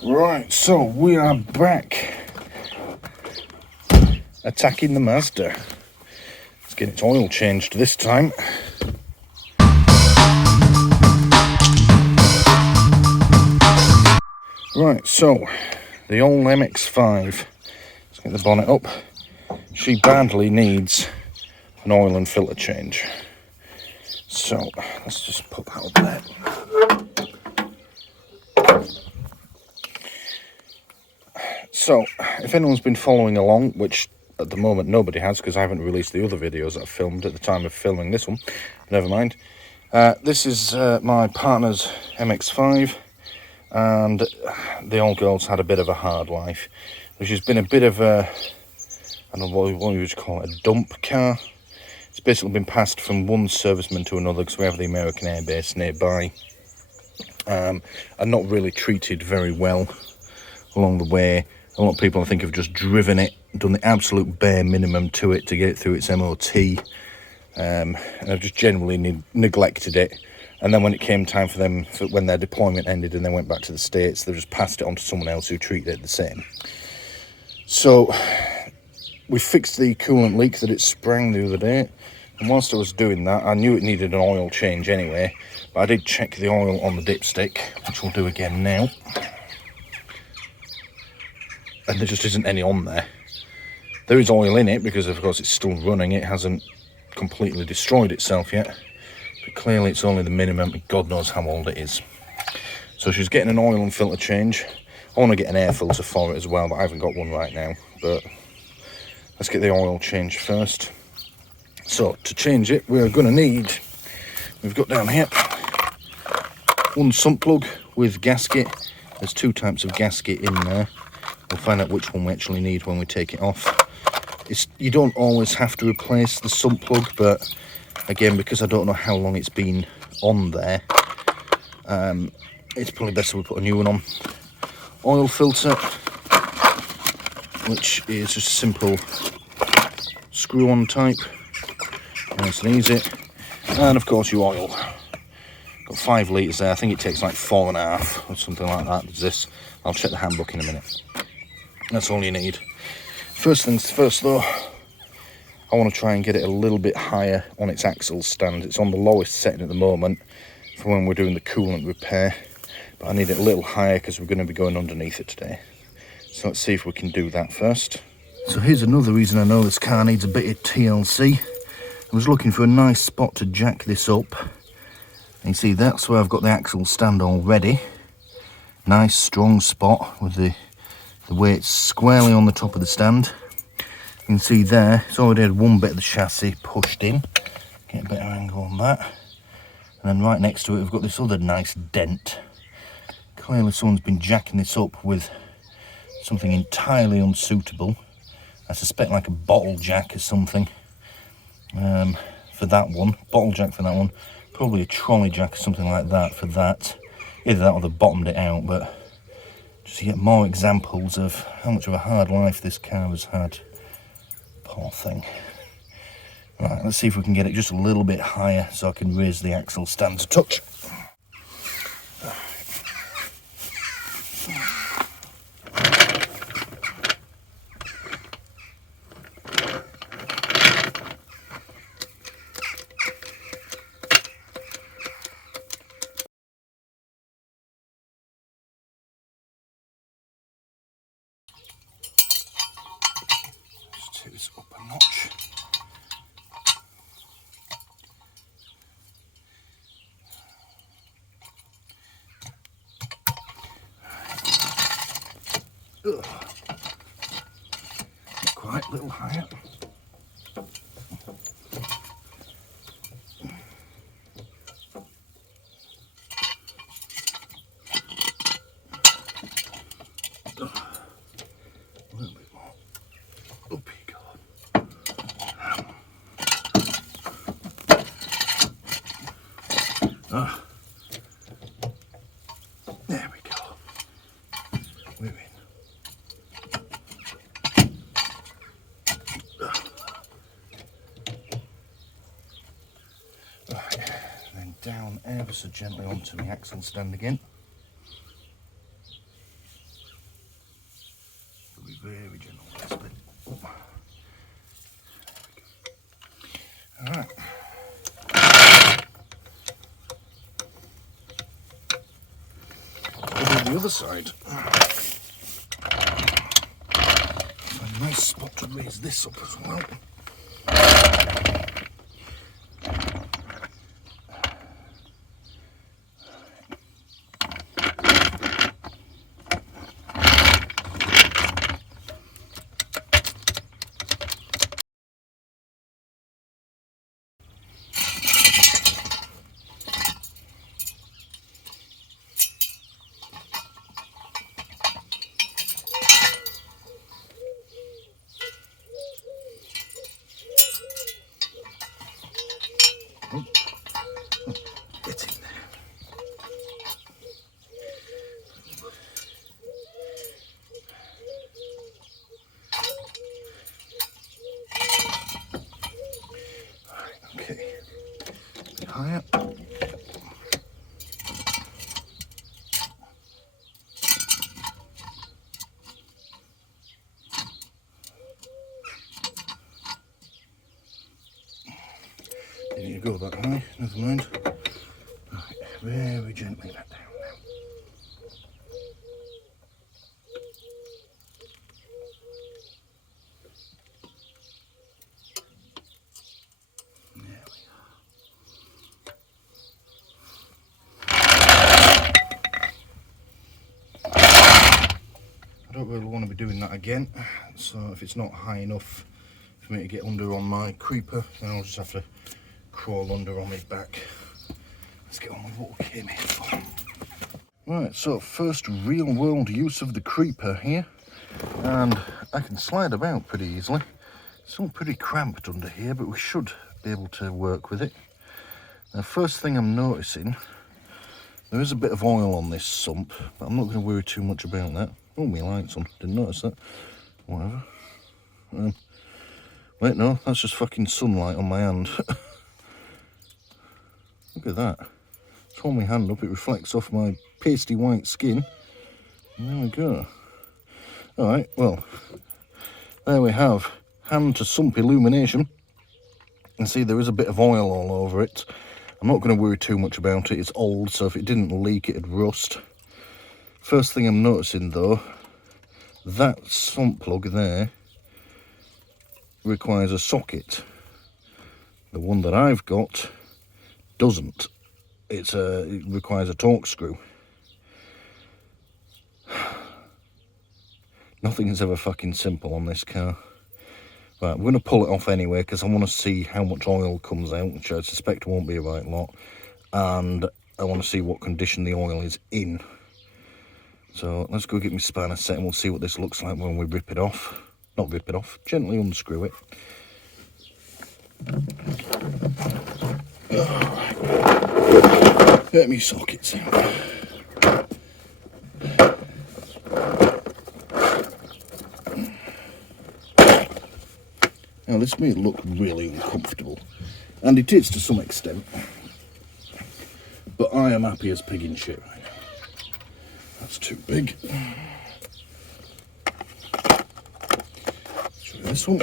Right, so we are back attacking the Mazda. Let's get its oil changed this time. Right, so the old MX-5. Let's get the bonnet up. She badly needs an oil and filter change. So let's just put that up there. So if anyone's been following along, which at the moment nobody has because I haven't released the other videos that I filmed at the time of filming this one, never mind. This is my partner's MX-5, and the old girl's had a bit of a hard life. She's been a bit of a, I don't know what you would call it, a dump car. It's basically been passed from one serviceman to another because we have the American Air Base nearby, and not really treated very well along the way. A lot of people, I think, have just driven it, done the absolute bare minimum to it to get it through its MOT, and have just generally neglected it. And then when it came time for them, when their deployment ended and they went back to the States, they just passed it on to someone else who treated it the same. So we fixed the coolant leak that it sprang the other day, and whilst I was doing that, I knew it needed an oil change anyway, but I did check the oil on the dipstick, which we'll do again now. And there just isn't any on there. There is oil in it because of course it's still running, it hasn't completely destroyed itself yet, but clearly it's only the minimum. God knows how old it is. So she's getting an oil and filter change. I want to get an air filter for it as well, but I haven't got one right now. But let's get the oil change first. So to change it, we're going to need, we've got down here one sump plug with gasket. There's two types of gasket in there. We'll find out which one we actually need when we take it off. You don't always have to replace the sump plug, but again, because I don't know how long it's been on there, it's probably best if we put a new one on. Oil filter, which is just a simple screw-on type, nice and easy. And of course your oil. Got 5 litres there. I think it takes like 4.5 or something like that. Is this? I'll check the handbook in a minute. That's all you need. First things first though, I want to try and get it a little bit higher on its axle stand. It's on the lowest setting at the moment for when we're doing the coolant repair, but I need it a little higher because we're going to be going underneath it today. So let's see if we can do that first. So here's another reason I know this car needs a bit of TLC. I was looking for a nice spot to jack this up. And you see that's where I've got the axle stand already. Nice strong spot with the weight squarely on the top of the stand. You can see there, it's already had one bit of the chassis pushed in. Get a better angle on that. And then right next to it, we've got this other nice dent. Clearly someone's been jacking this up with something entirely unsuitable. I suspect like a bottle jack or something for that one. Bottle jack for that one. Probably a trolley jack or something like that for that. Either that or they bottomed it out, but just to get more examples of how much of a hard life this car has had. Poor thing. Right, let's see if we can get it just a little bit higher so I can raise the axle stand a touch. Just take this up a notch. Ugh. Not quite, a little higher. A little bit more. Up you go. There we go. We're in. Right, then down ever so gently onto my axle stand again. very gentle with this bit. Alright. Over the other side. Find a nice spot to raise this up as well. Oh, get in there. Right, okay. A bit higher. Didn't need to go that high, never mind. Right, very gently that down now. There we are. I don't really want to be doing that again, so if it's not high enough for me to get under on my creeper, then I'll just have to crawl under on my back. Let's get on with what we came here for. Right, so first real world use of the creeper here, and I can slide about pretty easily. It's all pretty cramped under here, but we should be able to work with it. Now, first thing I'm noticing, there is a bit of oil on this sump, but I'm not going to worry too much about that. Oh, my light's on, didn't notice that. Whatever. Wait, no, that's just fucking sunlight on my hand. Look at that. Just hold my hand up, it reflects off my pasty white skin. And there we go. Alright, well, there we have hand to sump illumination. And see, there is a bit of oil all over it. I'm not going to worry too much about it. It's old, so if it didn't leak, it'd rust. First thing I'm noticing, though, that sump plug there requires a socket. The one that I've got doesn't. It requires a torque screw. Nothing is ever fucking simple on this car. Right, I'm going to pull it off anyway because I want to see how much oil comes out, which I suspect won't be a right lot, and I want to see what condition the oil is in. So let's go get my spanner set and we'll see what this looks like when we rip it off. Not rip it off, gently unscrew it. Alright, get me sockets out. Now this may look really uncomfortable, and it is to some extent, but I am happy as pig in shit right now. That's too big. Let's try this one.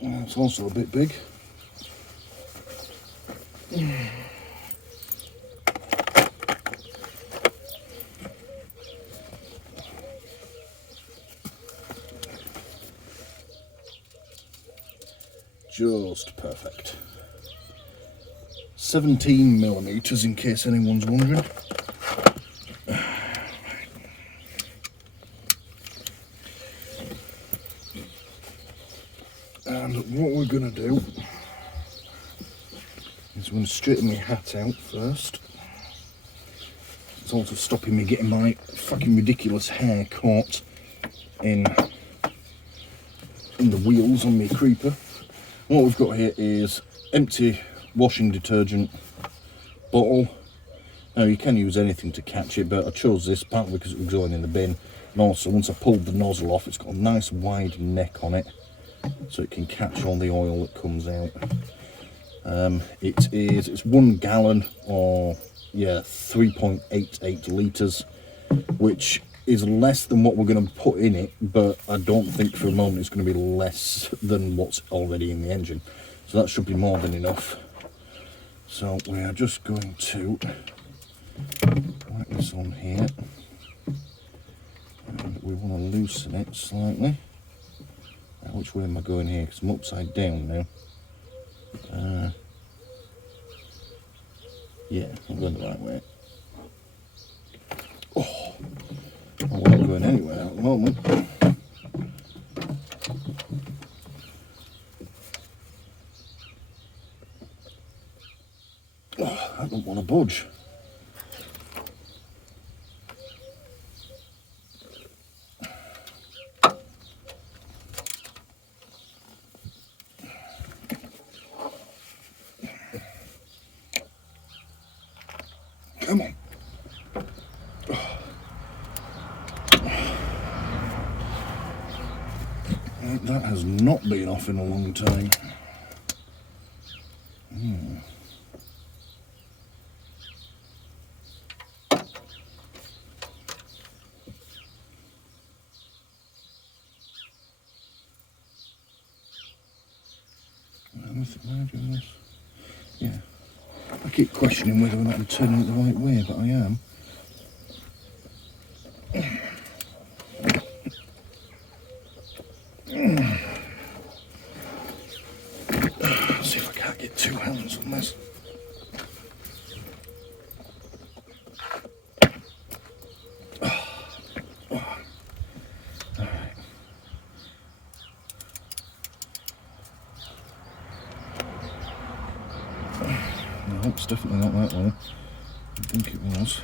It's also a bit big. Just perfect. 17mm in case anyone's wondering. And what we're going to do is we're going to straighten my hat out first. It's also stopping me getting my fucking ridiculous hair caught in the wheels on my creeper. What we've got here is empty washing detergent bottle. Now you can use anything to catch it, but I chose this partly because it was going in the bin, and also once I pulled the nozzle off, it's got a nice wide neck on it, so it can catch all the oil that comes out. It's 1 gallon, or yeah, 3.88 litres. which is less than what we're going to put in it, but I don't think for a moment it's going to be less than what's already in the engine. So that should be more than enough. So we are just going to whack this on here. And we want to loosen it slightly. Now, which way am I going here? Because I'm upside down now. Yeah, I'm going the right way. Oh, I'm not going anywhere at the moment. Oh, I don't want to budge. Come on. That has not been off in a long time. Am I doing this? Yeah. I keep questioning whether or not I'm turning it the right way, but I am. Let's see if I can't get two hands on this. No, it's definitely not that way. I think it was.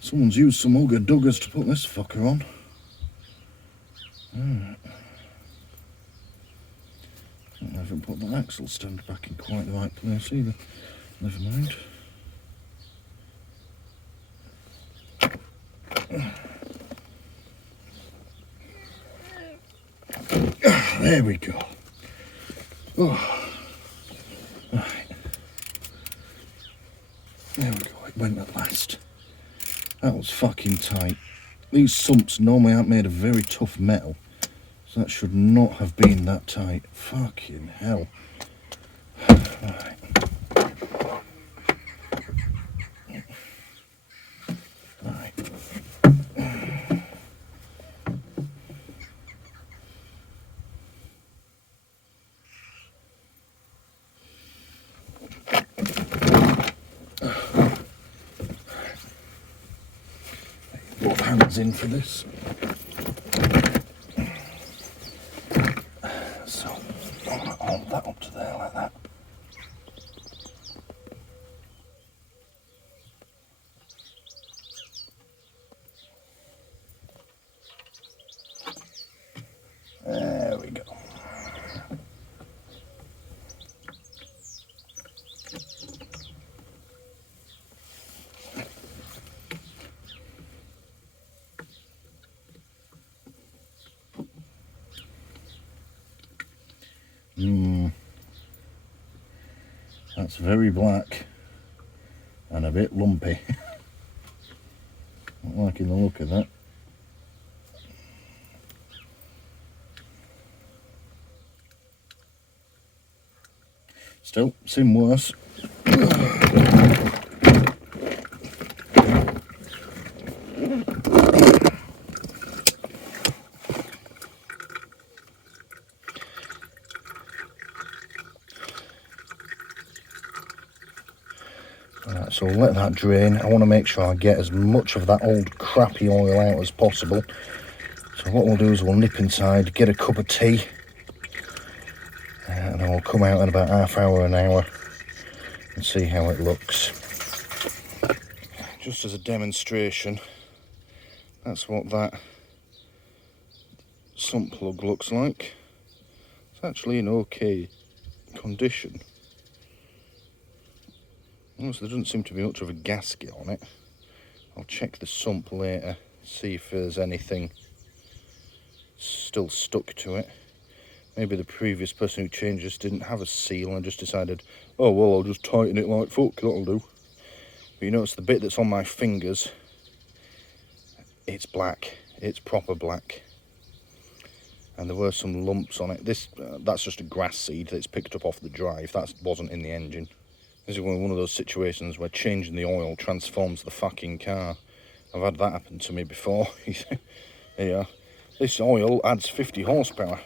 Someone's used some Ugga Duggers to put this fucker on. I haven't put the axle stand back in quite the right place either. Never mind. There we go. Oh. Right. There we go, it went at last. That was fucking tight. These sumps normally aren't made of very tough metal, so that should not have been that tight. Fucking hell. Right. Right. Both hands in for this. So, I'm going to hold that up to there like that. There we go. That's very black and a bit lumpy. Not liking the look of that. Still, seen worse. Right, so let that drain. I want to make sure I get as much of that old crappy oil out as possible. So what we'll do is we'll nip inside, get a cup of tea, and then we'll come out in about half hour, an hour, and see how it looks. Just as a demonstration, that's what that sump plug looks like. It's actually in okay condition. Notice there doesn't seem to be much of a gasket on it. I'll check the sump later, see if there's anything still stuck to it. Maybe the previous person who changed this didn't have a seal and just decided, oh well, I'll just tighten it like fuck, that'll do. But you notice the bit that's on my fingers, it's black, it's proper black. And there were some lumps on it. That's just a grass seed that's picked up off the drive, that wasn't in the engine. This is one of those situations where changing the oil transforms the fucking car. I've had that happen to me before. Yeah, this oil adds 50 horsepower.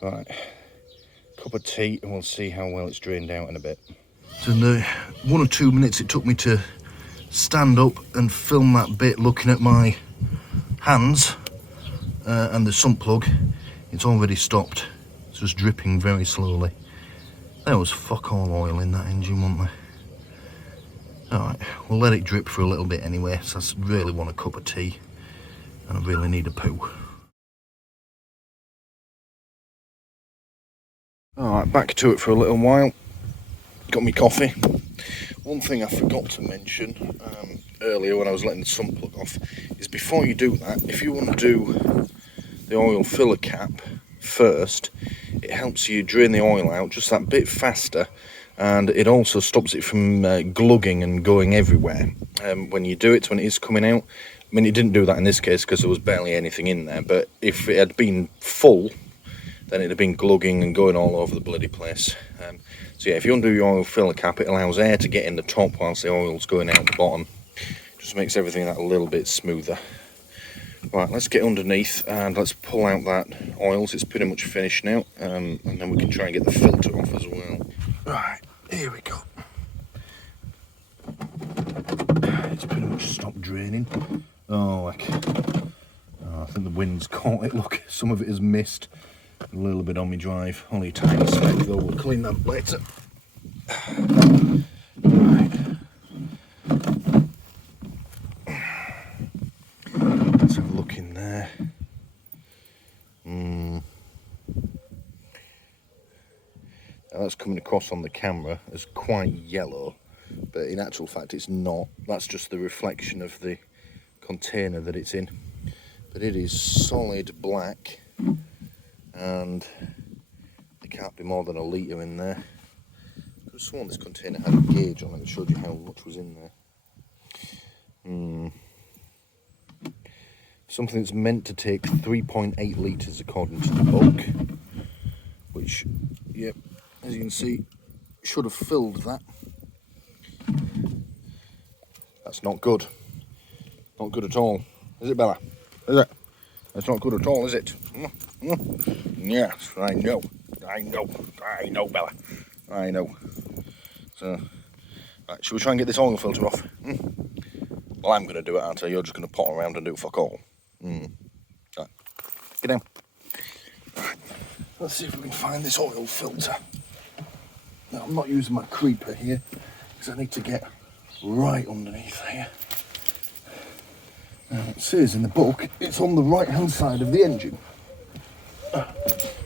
Right, cup of tea and we'll see how well it's drained out in a bit. So in the 1 or 2 minutes it took me to stand up and film that bit looking at my hands and the sump plug, it's already stopped. It's just dripping very slowly. There was fuck all oil in that engine, wasn't there? Alright, we'll let it drip for a little bit anyway, so I really want a cup of tea and I really need a poo. Alright, back to it for a little while. Got me coffee. One thing I forgot to mention earlier when I was letting the sump plug off is before you do that, if you want to do the oil filler cap first, it helps you drain the oil out just that bit faster, and it also stops it from glugging and going everywhere when you do it, when it is coming out. I mean, it didn't do that in this case because there was barely anything in there, but if it had been full, then it'd have been glugging and going all over the bloody place. So yeah, if you undo your oil filler cap, it allows air to get in the top whilst the oil's going out the bottom. Just makes everything that a little bit smoother. Right, let's get underneath and let's pull out that oil. So it's pretty much finished now, and then we can try and get the filter off as well. Right, here we go. It's pretty much stopped draining. Oh, I think the wind's caught it. Look, some of it has missed. A little bit on my drive, only a tiny speck though, we'll clean that later. Right. Let's have a look in there. Now that's coming across on the camera as quite yellow, but in actual fact it's not. That's just the reflection of the container that it's in. But it is solid black. And there can't be more than a litre in there. I could have sworn this container had a gauge on it that showed you how much was in there. Something that's meant to take 3.8 litres according to the book, which, yep, as you can see, should have filled that. That's not good. Not good at all. Is it, Bella? Is it? That's not good at all, is it? Yes, I know, Bella. I know. So, right, should we try and get this oil filter off? Well, I'm going to do it, aren't I? You're just going to pot around and do fuck all. Right, get down. Right, let's see if we can find this oil filter. Now, I'm not using my creeper here, because I need to get right underneath here. Now, it says in the book, it's on the right-hand side of the engine.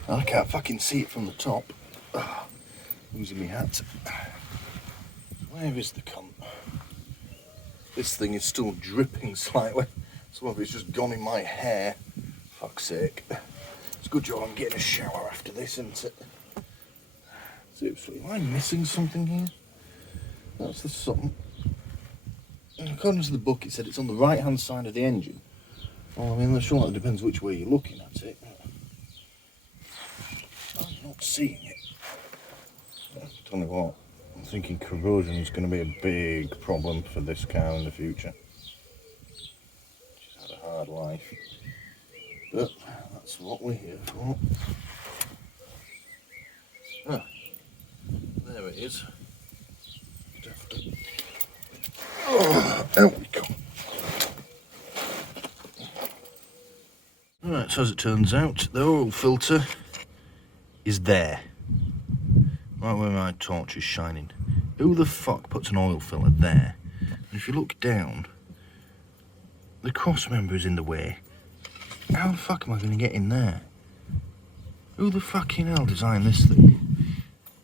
I can't fucking see it from the top. Losing my hat. Where is the cunt? This thing is still dripping slightly. Some of it's just gone in my hair. Fuck's sake. It's a good job I'm getting a shower after this, isn't it? Seriously, am I missing something here? That's the something. According to the book, it said it's on the right-hand side of the engine. Well, I mean, sure, it depends which way you're looking at it. I'm not seeing it. Tell me what, I'm thinking corrosion is going to be a big problem for this car in the future. She's had a hard life. But that's what we're here for. Ah, there it is. Oh, there we go. Right, so as it turns out, the oil filter is there. Right where my torch is shining. Who the fuck puts an oil filler there? And if you look down, the cross member is in the way. How the fuck am I going to get in there? Who the fucking hell designed this thing?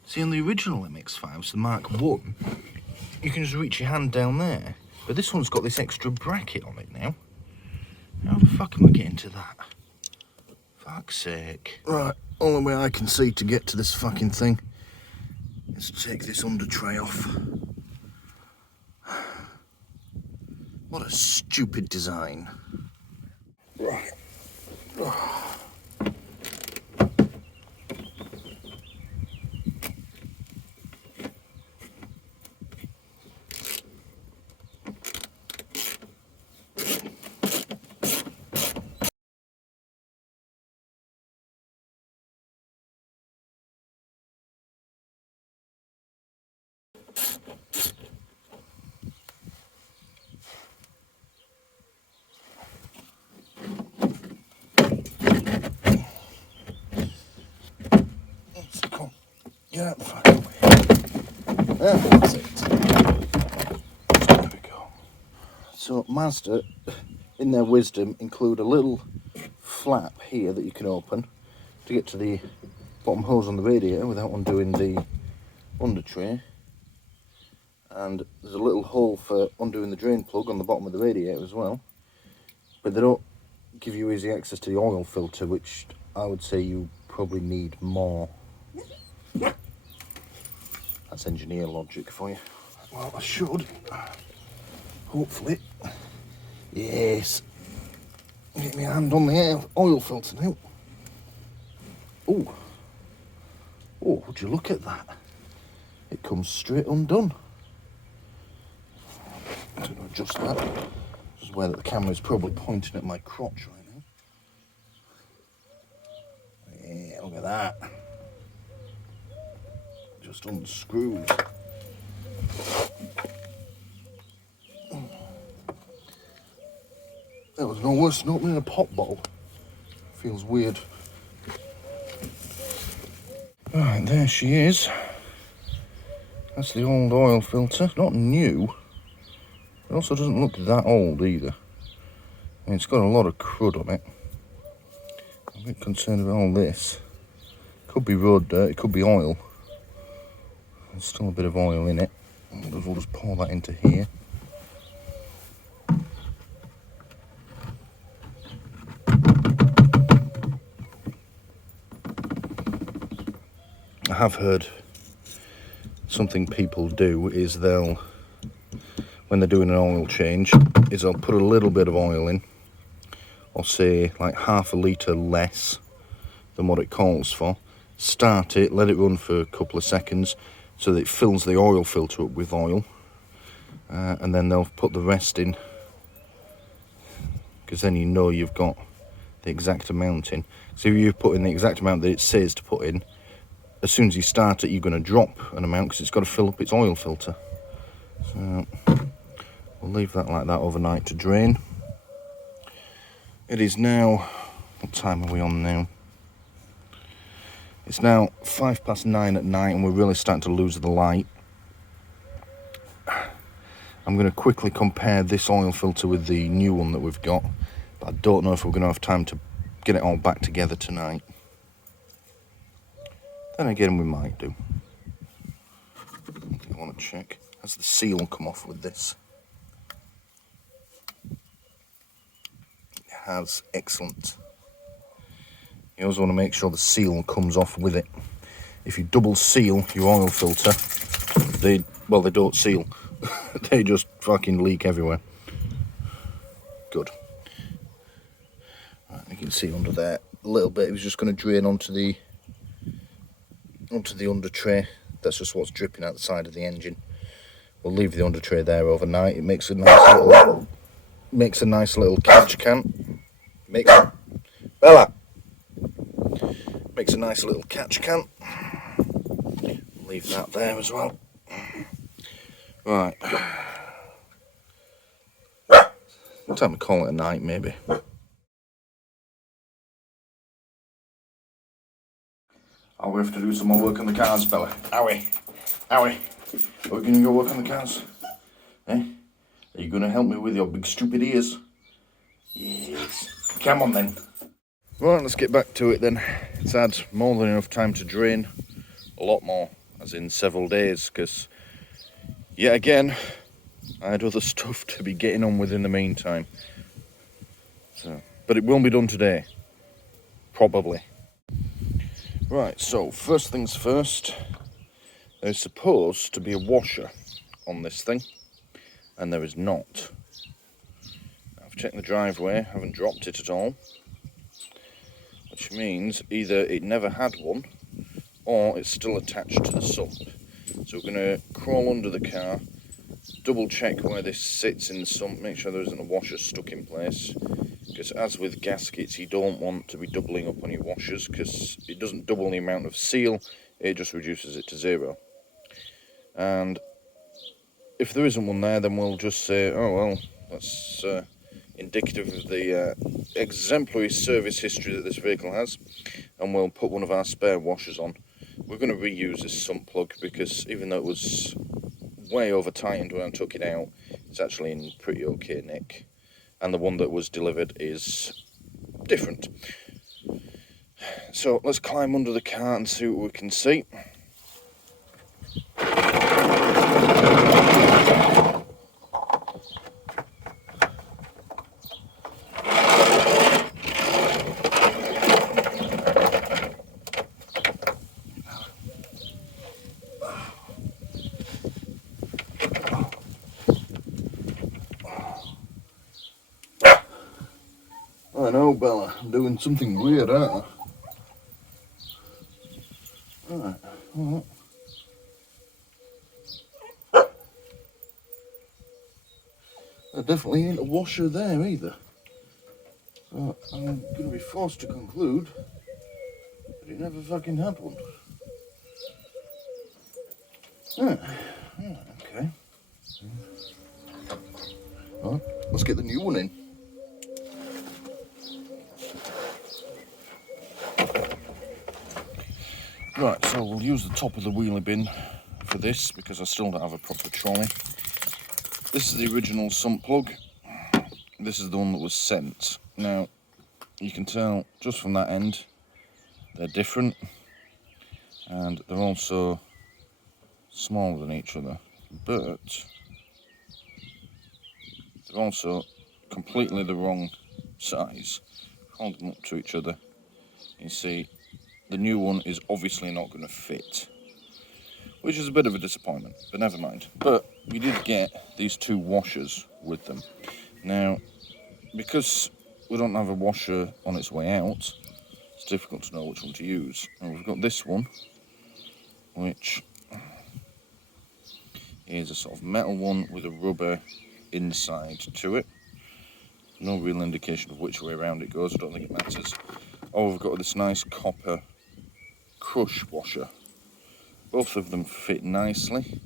See, on the original MX-5s, the Mark 1, you can just reach your hand down there. But this one's got this extra bracket on it now. How the fuck am I getting to that? fuck's sake. Right, only way I can see to get to this fucking thing is to take this under tray off. What a stupid design. Right. Get out the fucking way. That's it. There we go. So Mazda, in their wisdom, include a little flap here that you can open to get to the bottom hose on the radiator without undoing the under tray. And there's a little hole for undoing the drain plug on the bottom of the radiator as well. But they don't give you easy access to the oil filter, which I would say you probably need more. That's engineer logic for you. Well, I should. Hopefully. Yes. Get my hand on the oil filter now. Oh. Oh, would you look at that? It comes straight undone. I'm going to adjust that. This is where the camera is probably pointing at my crotch right now. Yeah, look at that. Just unscrews. That was no worse than opening a pop bottle. Feels weird. Right, there she is. That's the old oil filter. Not new. It also doesn't look that old either. And it's got a lot of crud on it. I'm a bit concerned about all this. Could be road dirt, it could be oil. There's still a bit of oil in it. We'll just pour that into here. I have heard something people do is they'll, when they're doing an oil change, is they'll put a little bit of oil in, or say like half a litre less than what it calls for, start it, let it run for a couple of seconds so that it fills the oil filter up with oil, and then they'll put the rest in, because then you know you've got the exact amount in. So if you put in the exact amount that it says to put in, as soon as you start it, you're going to drop an amount because it's got to fill up its oil filter. So we'll leave that like that overnight to drain. It is now, what time are we on now? It's now 9:05 at night and we're really starting to lose the light. I'm going to quickly compare this oil filter with the new one that we've got, but I don't know if we're going to have time to get it all back together tonight. Then again, we might do. I want to check. Has the seal come off with this? It has. Excellent. You always want to make sure the seal comes off with it. If you double seal your oil filter, they don't seal. They just fucking leak everywhere. Good. Right, you can see under there a little bit. It was just going to drain onto the under tray. That's just what's dripping out the side of the engine. We'll leave the under tray there overnight. It makes a nice little catch can. Bella. Makes a nice little catch can. Leave that there as well. Right. Time to call it a night, maybe. Oh, we have to do some more work on the cars, Bella. Are we? Are we going to go work on the cars? Eh? Are you going to help me with your big stupid ears? Yes. Come on then. Right, let's get back to it then. It's had more than enough time to drain. A lot more, as in several days, because yet again, I had other stuff to be getting on with in the meantime. So, but it will be done today. probably. Right, so first things first, there's supposed to be a washer on this thing, and there is not. I've checked the driveway, haven't dropped it at all, which means either it never had one or it's still attached to the sump. So we're going to crawl under the car, double check where this sits in the sump, make sure there isn't a washer stuck in place, because as with gaskets you don't want to be doubling up on your washers, because it doesn't double the amount of seal, it just reduces it to 0. And if there isn't one there, then we'll just say, oh well, that's indicative of the exemplary service history that this vehicle has, and we'll put one of our spare washers on. We're going to reuse this sump plug because even though it was way over tightened when I took it out, it's actually in pretty okay nick, and the one that was delivered is different. So let's climb under the car and see what we can see. I know, Bella, I'm doing something weird, aren't I? Alright, alright. There definitely ain't a washer there either. So I'm going to be forced to conclude that it never fucking had one. Okay. Well, let's get the new one in. Right, so we'll use the top of the wheelie bin for this because I still don't have a proper trolley. This is the original sump plug. This is the one that was sent. Now, you can tell just from that end, they're different. And they're also smaller than each other. But they're also completely the wrong size. Hold them up to each other. You see, the new one is obviously not going to fit, which is a bit of a disappointment, but never mind. But we did get these 2 washers with them. Now, because we don't have a washer on its way out, it's difficult to know which one to use. And we've got this one, which is a sort of metal one with a rubber inside to it. No real indication of which way around it goes, I don't think it matters. Oh, we've got this nice copper crush washer. Both of them fit nicely,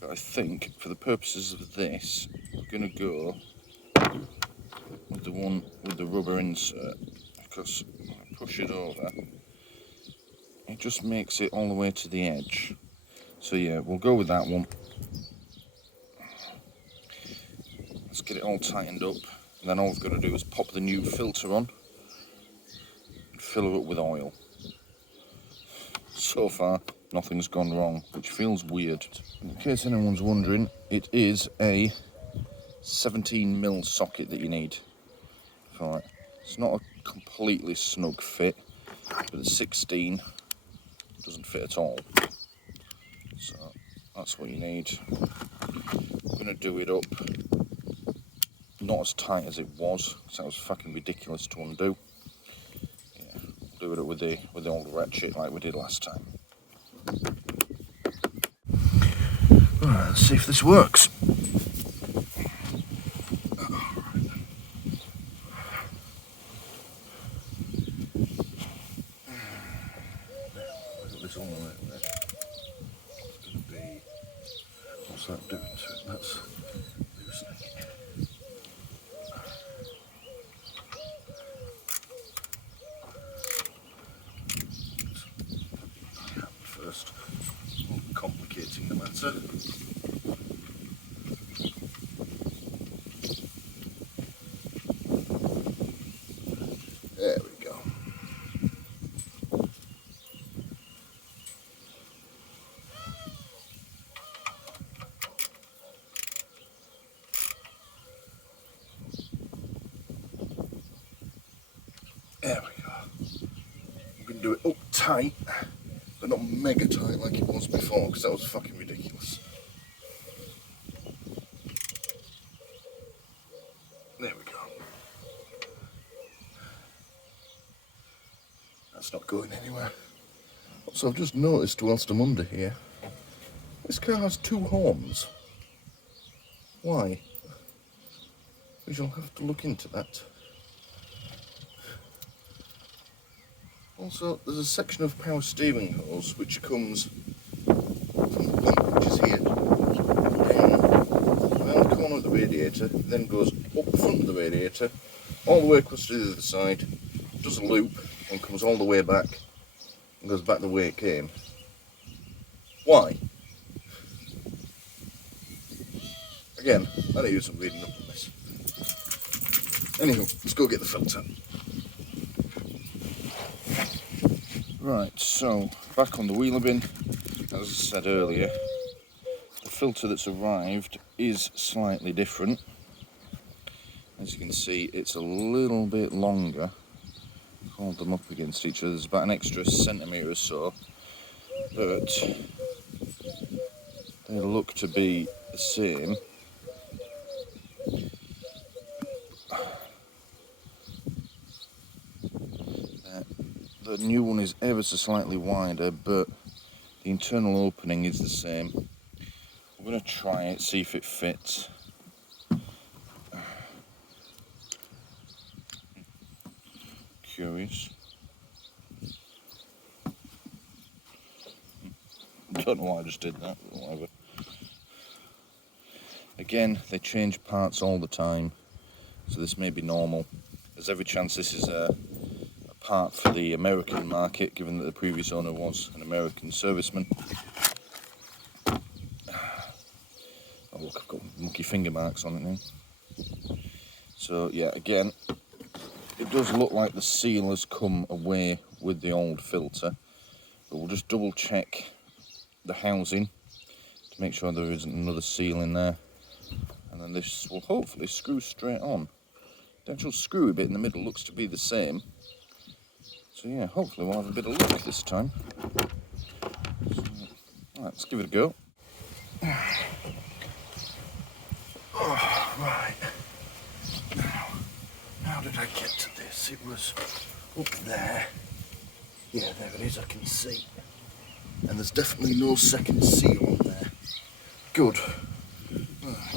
but I think for the purposes of this, we're going to go with the one with the rubber insert, because when I push it over, it just makes it all the way to the edge. So yeah, we'll go with that one. Let's get it all tightened up, and then all we've got to do is pop the new filter on and fill her up with oil. So far, nothing's gone wrong, which feels weird. In case anyone's wondering, it is a 17mm socket that you need for it. It's not a completely snug fit, but it's 16, doesn't fit at all. So that's what you need. I'm going to do it up, not as tight as it was, because that was fucking ridiculous to undo. Yeah, do it up with the old ratchet like we did last time. Alright, let's see if this works. This on the way there. It's going to be, what's that doing to it? That's loosening it. First, complicating the matter. There we go. There we go. do it up tight, but not mega tight like it was before, because that was fucking ridiculous. There we go. That's not going anywhere. So I've just noticed whilst I'm under here, this car has 2 horns. Why? We shall have to look into that. Also, there's a section of power steering hose which comes from the pump, which is here, down around the corner of the radiator, then goes up the front of the radiator, all the way across to the other side, does a loop, and comes all the way back, and goes back the way it came. Why? Again, I need to do some reading up on this. Anywho, let's go get the filter. Right, so back on the wheeler bin, as I said earlier, the filter that's arrived is slightly different. As you can see, it's a little bit longer. Hold them up against each other, there's about an extra centimetre or so, but they look to be the same. The new one is ever so slightly wider, but the internal opening is the same. I'm going to try it, see if it fits. Curious. Don't know why I just did that, but whatever. Again, they change parts all the time, so this may be normal. There's every chance this is a part for the American market, given that the previous owner was an American serviceman. Oh look, I've got monkey finger marks on it now. So yeah, again, it does look like the seal has come away with the old filter, but we'll just double check the housing to make sure there isn't another seal in there, and then this will hopefully screw straight on. The actual screwy bit in the middle looks to be the same. So yeah, hopefully we'll have a bit of luck this time. So, right, let's give it a go. Oh, right. Now, how did I get to this? It was up there. Yeah, there it is, I can see. And there's definitely no second seal on there. Good.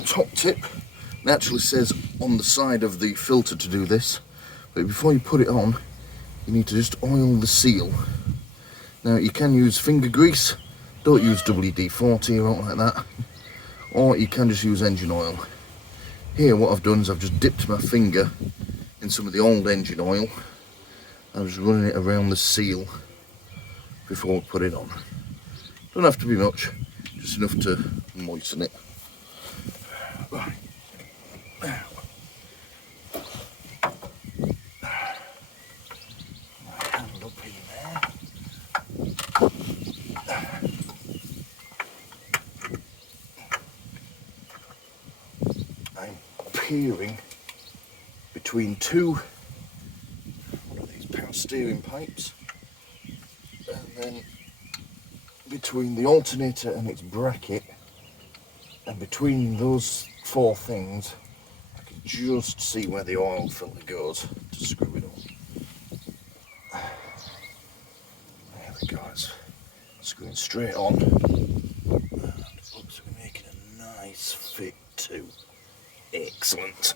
Top tip, it actually says on the side of the filter to do this, but before you put it on, you need to just oil the seal. Now you can use finger grease, don't use WD-40 or anything like that, or you can just use engine oil. Here what I've done is I've just dipped my finger in some of the old engine oil. I'm just running it around the seal before I put it on. Don't have to be much, just enough to moisten it. Right. Now, hand up in there. I'm peering between two of these power steering pipes, and then between the alternator and its bracket, and between those 4 things I can just see where the oil filter goes to screw it on. There we go, it's screwing straight on, and it looks like we're making a nice fit too. Excellent.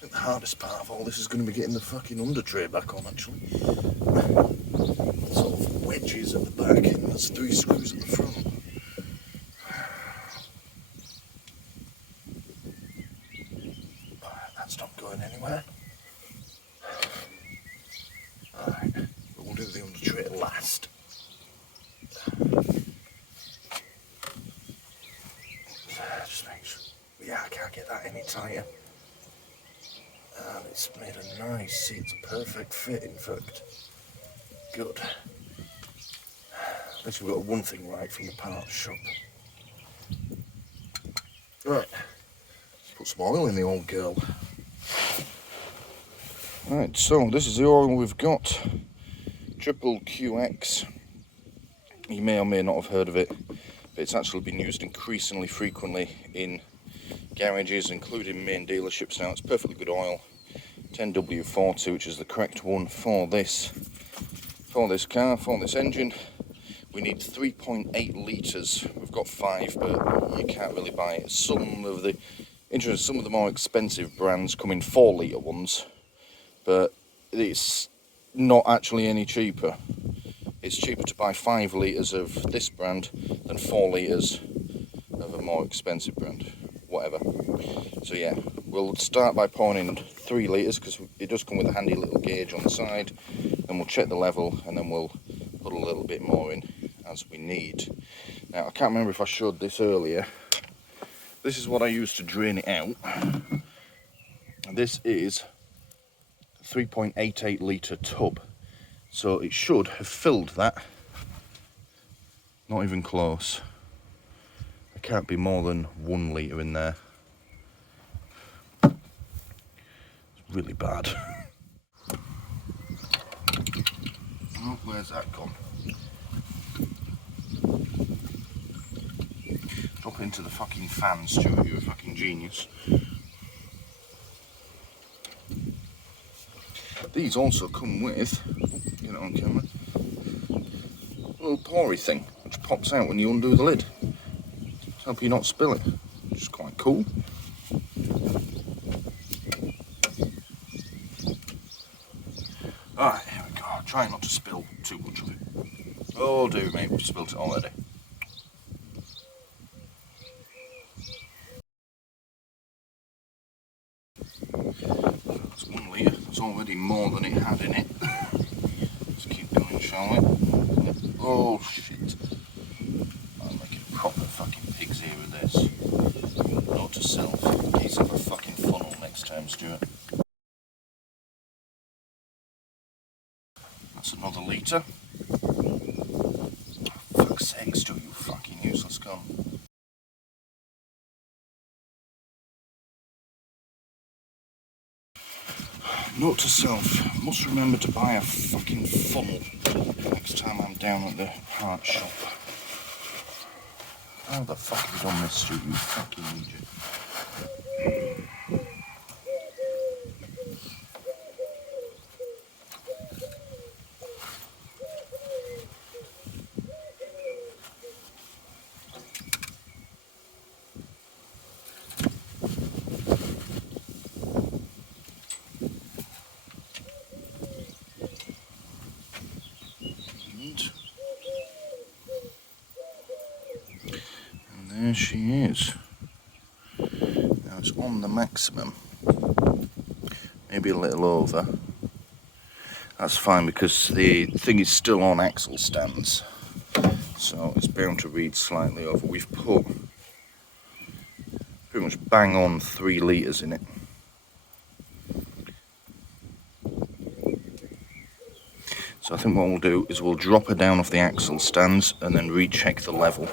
The hardest part of all this is going to be getting the fucking under tray back on, actually. Sort of wedges at the back, and there's 3 screws at the front. That's not going anywhere. Alright, but we'll do the under tray last. Just make sure. Yeah, I can't get that any tighter. And it's made a nice, see, it's a perfect fit, in fact. Good. At least we've got one thing right from the parts shop. Right, put some oil in the old girl. Right, so this is the oil we've got. Triple QX. You may or may not have heard of it, but it's actually been used increasingly frequently in garages, including main dealerships now. It's perfectly good oil. 10W40, which is the correct one for this car, for this engine. We need 3.8 litres. We've got 5, but you can't really buy it. Some of the more expensive brands come in 4 litre ones, but it's not actually any cheaper. It's cheaper to buy 5 litres of this brand than 4 litres of a more expensive brand. Whatever. So yeah, we'll start by pouring in 3 litres because it does come with a handy little gauge on the side. Then we'll check the level and then we'll put a little bit more in as we need. Now I can't remember if I showed this earlier. This is what I use to drain it out. And this is a 3.88 litre tub. So it should have filled that. Not even close. There can't be more than 1 litre in there. It's really bad. Oh, where's that gone? Drop into the fucking fan, Stuart, you're a fucking genius. These also come with, get it on camera, a little poury thing, which pops out when you undo the lid to help you not spill it, which is quite cool. Alright, here we go. Try not to spill too much of it. Oh, do mate, we've spilled it already. That's 1 litre, that's already more than it had in it. Let's keep going, shall we? Oh shit. I'm making proper fucking pig's ear with this. Note to self, case of a fucking funnel next time, Stuart. That's another litre. Oh, fuck's sake, Stuart, you fucking useless cunt. Note to self, must remember to buy a fucking funnel next time I'm down at the heart shop. How the fuck have you done this, Stu, you fucking idiot? And there she is. Now it's on the maximum. Maybe a little over. That's fine because the thing is still on axle stands. So it's bound to read slightly over. We've put pretty much bang on 3 litres in it. So I think what we'll do is we'll drop her down off the axle stands and then recheck the level.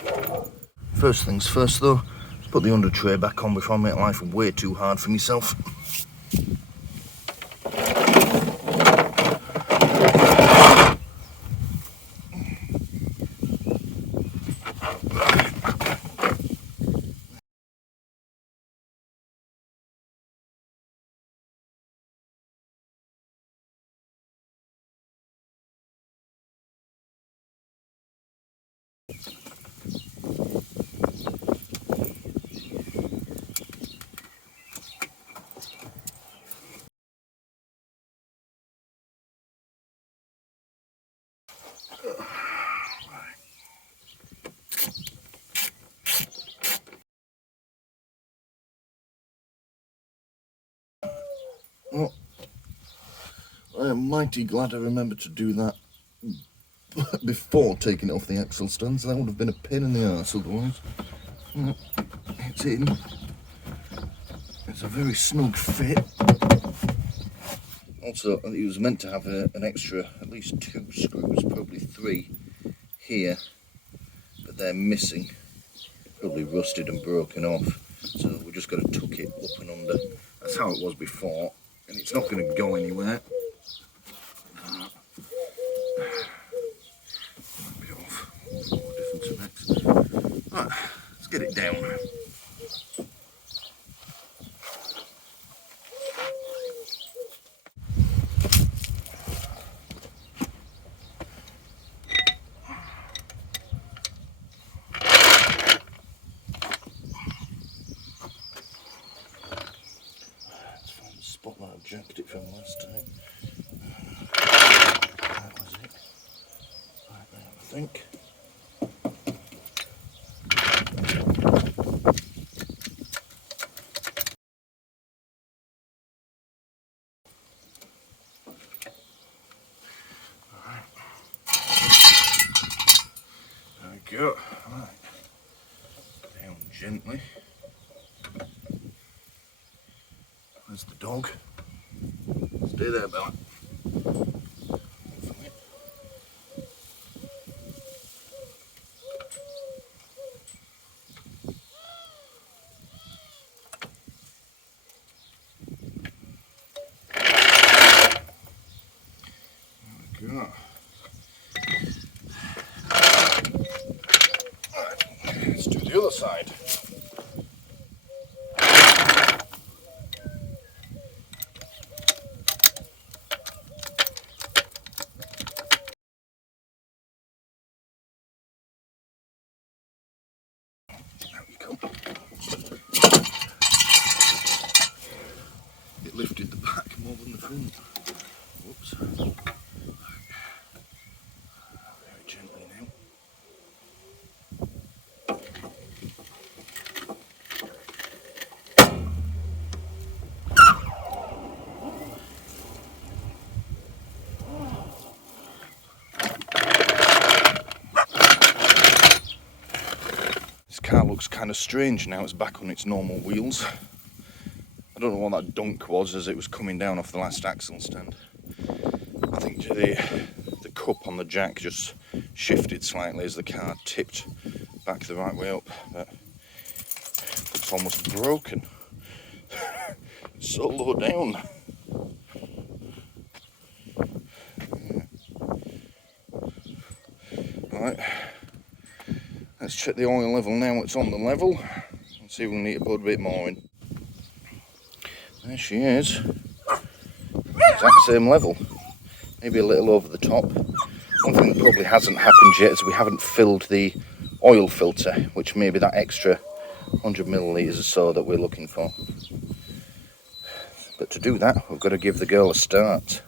First things first though, let's put the under tray back on before I make life way too hard for myself. Well, I am mighty glad I remembered to do that before taking it off the axle stands. That would have been a pain in the arse otherwise. It's in. It's a very snug fit. Also, it was meant to have an extra, at least 2 screws, probably 3 here, but they're missing. Probably rusted and broken off. So just got to tuck it up and under. That's how it was before, and it's not going to go anywhere. Might be off. Different to next. Right, let's get it down. Spot that I've jacked it from last time. That was it. Right there, I think. Alright. There we go. Right. Down gently. There's the dog. Stay there, Bella. There we go. Right. Let's do the other side. It lifted the back more than the front. Whoops. Very gently now. This car looks kind of strange now. It's back on its normal wheels. I don't know what that dunk was as it was coming down off the last axle stand. I think the cup on the jack just shifted slightly as the car tipped back the right way up, but it's almost broken. It's so low down. Right, let's check the oil level now. It's on the level. Let's see if we can need to put a bit more in. There she is. Exact same level. Maybe a little over the top. One thing that probably hasn't happened yet is we haven't filled the oil filter, which may be that extra 100 millilitres or so that we're looking for. But to do that, we've got to give the girl a start.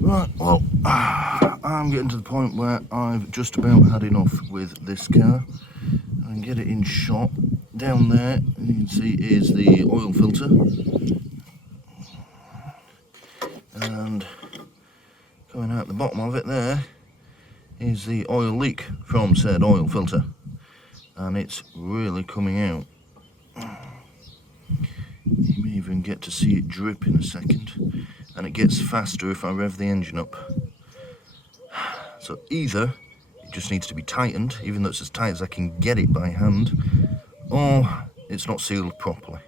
Right, well, I'm getting to the point where I've just about had enough with this car. I can get it in shot. Down there, you can see, is the oil filter. And coming out the bottom of it there is the oil leak from said oil filter. And it's really coming out. You may even get to see it drip in a second. And it gets faster if I rev the engine up. So either it just needs to be tightened, even though it's as tight as I can get it by hand, or it's not sealed properly.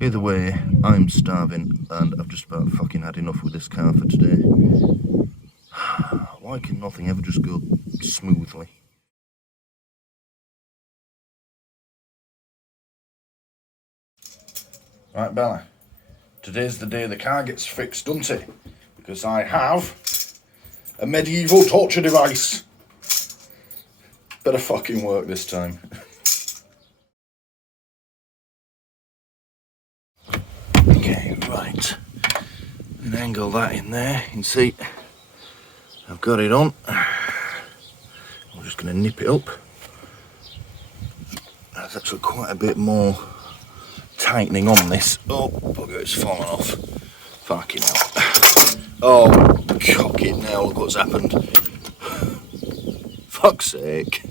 Either way, I'm starving and I've just about fucking had enough with this car for today. Why can nothing ever just go smoothly? Right, Bella, today's the day the car gets fixed, doesn't it? Because I have a medieval torture device. Better fucking work this time. Okay, right. And angle that in there. You can see I've got it on. I'm just going to nip it up. There's actually quite a bit more tightening on this. Oh, bugger, it's fallen off. Fucking hell. Oh, cock it now, look what's happened. Fuck's sake.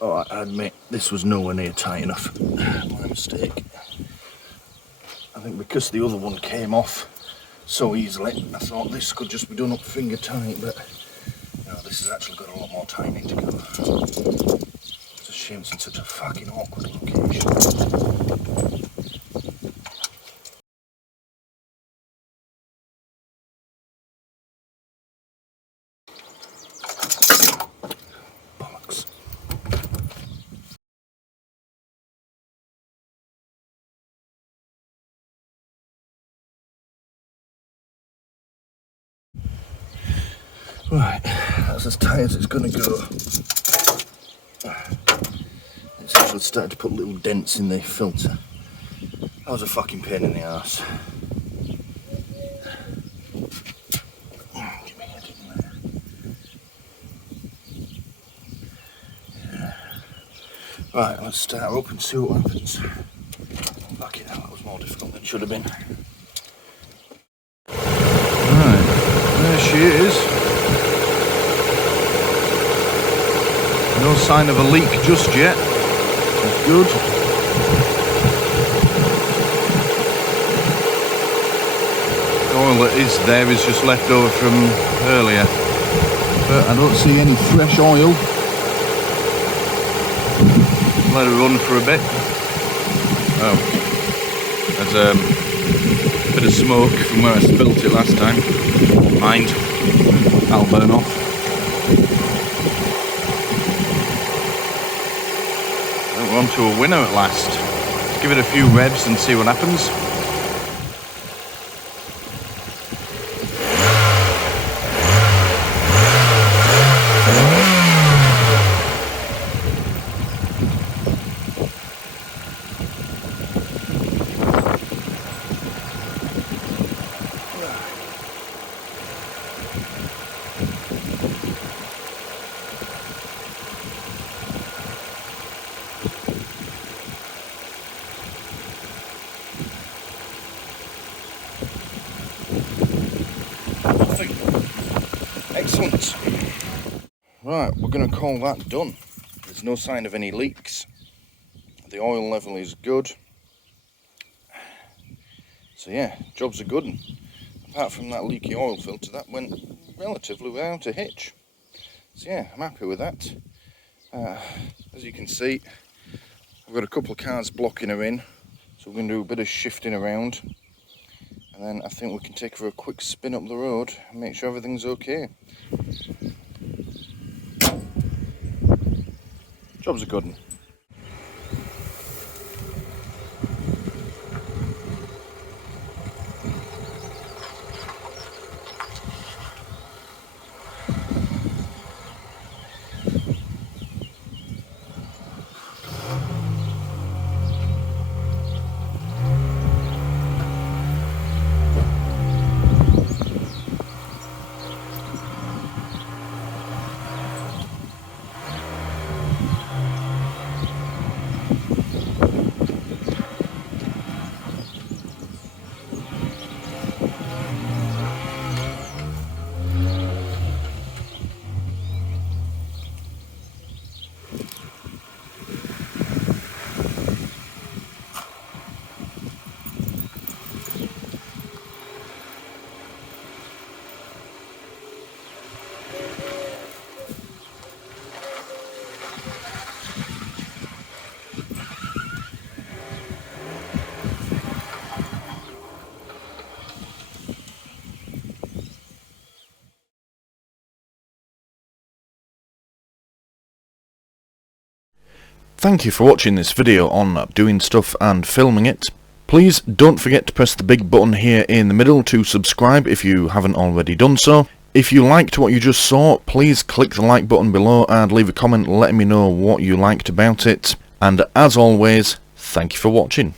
Oh, I admit, this was nowhere near tight enough. My mistake. I think because the other one came off so easily, I thought this could just be done up finger tight, but no, this has actually got a lot more tightening to go. It's a shame it's in such a fucking awkward location. Right, that's as tight as it's going to go. It's actually started to put little dents in the filter. That was a fucking pain in the arse. Get my head in there. Yeah. Right, let's start up and see what happens. Fucking hell, that was more difficult than it should have been. Right, there she is. No sign of a leak just yet. That's good. The oil that is there is just left over from earlier. But I don't see any fresh oil. Let it run for a bit. Oh. There's a bit of smoke from where I spilt it last time. Mind. That'll burn off. We're on to a winner at last. Let's give it a few revs and see what happens. Excellent. Right, we're going to call that done. There's no sign of any leaks. The oil level is good. So yeah, jobs are good. And apart from that leaky oil filter, that went relatively without a hitch. So yeah, I'm happy with that. As you can see, I've got a couple of cars blocking her in, so we're going to do a bit of shifting around, and then I think we can take her for a quick spin up the road and make sure everything's okay. Job's a good one. Thank you for watching this video on doing stuff and filming it. Please don't forget to press the big button here in the middle to subscribe if you haven't already done so. If you liked what you just saw, please click the like button below and leave a comment letting me know what you liked about it. And as always, thank you for watching.